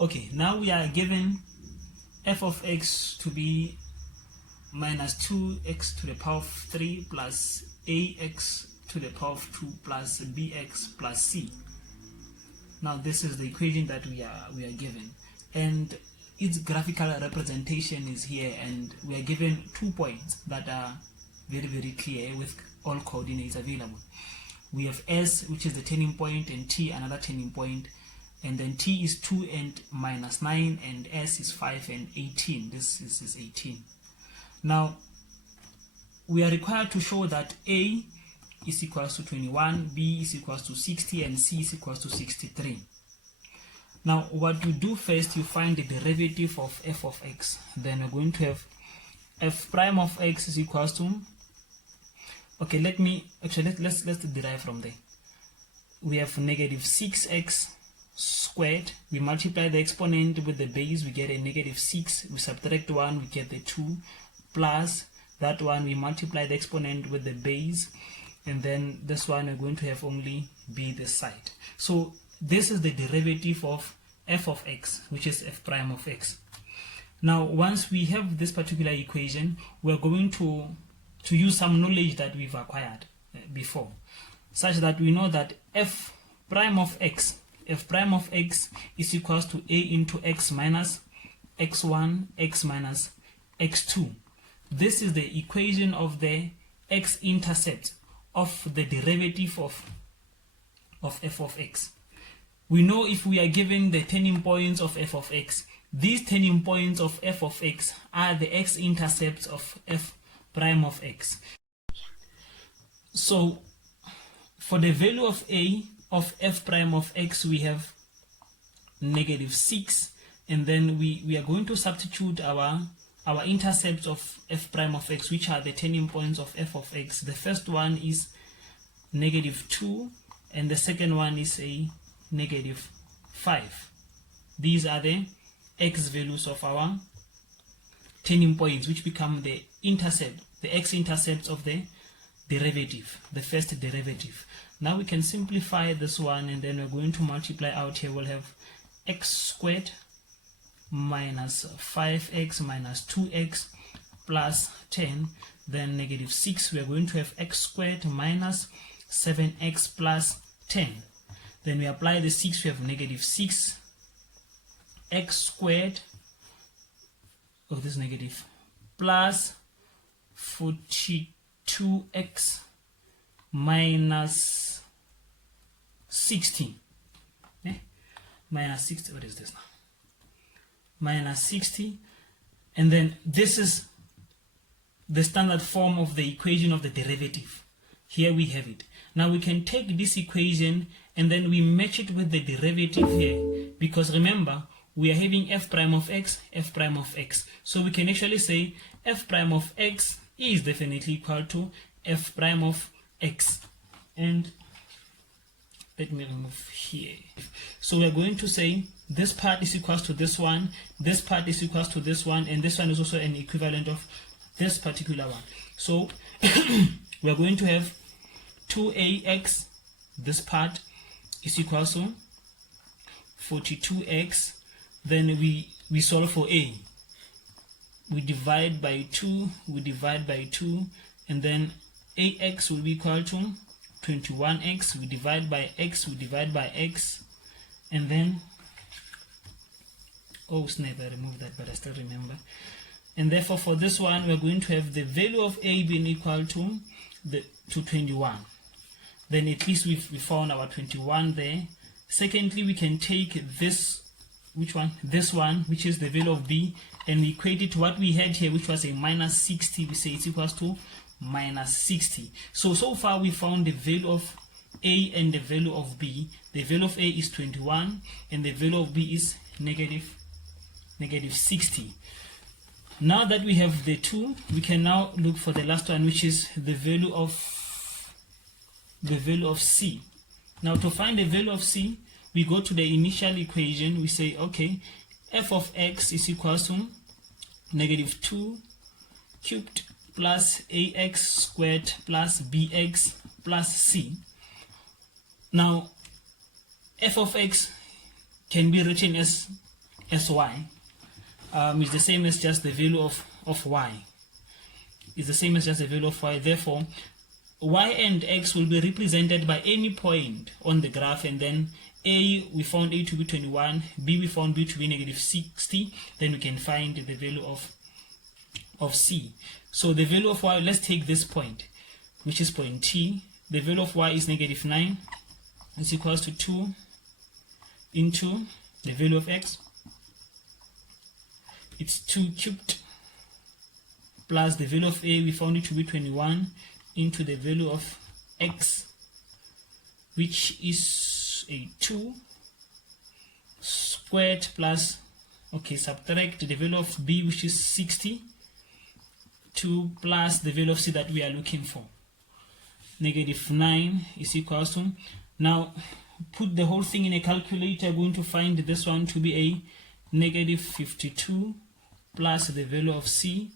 Okay, now we are given f of x to be minus 2x to the power of 3 plus ax to the power of 2 plus bx plus c. Now this is the equation that we are given, and its graphical representation is here, and we are given 2 points that are very, very clear with all coordinates available. We have S, which is the turning point, and T, another turning point, and then T is 2 and minus 9, and S is 5 and 18. This is 18. Now we are required to show that A is equals to 21, B is equals to 60, and C is equals to 63. Now what you do first, you find the derivative of f of x. Then we're going to have f prime of x is equals to, okay, let's derive from there. We have negative 6x squared. We multiply the exponent with the base, we get a negative 6. We subtract 1, we get the 2, plus that one, we multiply the exponent with the base, and then this one we're going to have only b this side. So this is the derivative of f of x, which is f prime of x. Now once we have this particular equation, we're going to use some knowledge that we've acquired before, such that we know that f prime of x is equals to a into x minus x1 x minus x2. This is the equation of the x-intercept of the derivative of f of x. We know if we are given the turning points of f of x, these turning points of f of x are the x-intercepts of f prime of x. So for the value of a of f prime of x, we have negative 6, and then we are going to substitute our intercepts of f prime of x, which are the turning points of f of x. The first one is negative 2, and the second one is a negative 5. These are the x values of our turning points, which become the intercept, the x-intercepts of the derivative, the first derivative. Now we can simplify this one, and then we're going to multiply out here. We'll have x squared minus 5x minus 2x plus 10, then negative 6. We are going to have x squared minus 7x plus 10. Then we apply the 6, we have negative 6 x squared of this negative plus 42x minus 60. Minus 60, what is this now? Minus 60, and then this is the standard form of the equation of the derivative. Here we have it. Now we can take this equation and then we match it with the derivative here, because remember we are having f prime of x, f prime of x. So we can actually say f prime of x is definitely equal to f prime of x. And let me remove here. So we are going to say this part is equals to this one, this part is equals to this one, and this one is also an equivalent of this particular one. So we are going to have 2ax, this part is equals to 42x. Then we solve for a. We divide by 2, and then ax will be equal to 21x. We divide by x, and then, oh snap, I removed that, but I still remember. And therefore for this one we're going to have the value of a being equal to 21. Then at least we found our 21 there. Secondly, we can take this, which one? This one, which is the value of b, and we equate it to what we had here, which was a minus 60. We say it's equals to minus 60. So far we found the value of a and the value of b. The value of a is 21 and the value of b is negative 60. Now that we have the two, we can now look for the last one, which is the value of c. Now to find the value of c, we go to the initial equation. We say, okay, f of x is equals to negative 2 cubed plus ax squared plus bx plus c. Now f of x can be written as as y is the same as just the value of y. Is the same as just the value of y. Therefore, y and x will be represented by any point on the graph, and then a, we found a to be 21, b, we found b to be negative 60, then we can find the value of c. So the value of y, let's take this point, which is point T. The value of y is negative 9, is equals to 2 into the value of x. It's 2 cubed plus the value of a, we found it to be 21, into the value of x, which is a 2 squared plus, okay, subtract the value of b, which is 60, 2 plus the value of c that we are looking for. Negative 9 is equals to, now put the whole thing in a calculator, going to find this one to be a negative 52 plus the value of c.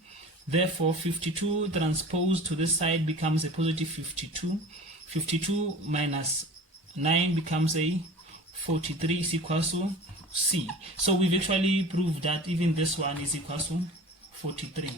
Therefore, 52 transposed to this side becomes a positive 52. 52 minus 9 becomes a 43 is equals to c. So we've actually proved that even this one is equals to 43.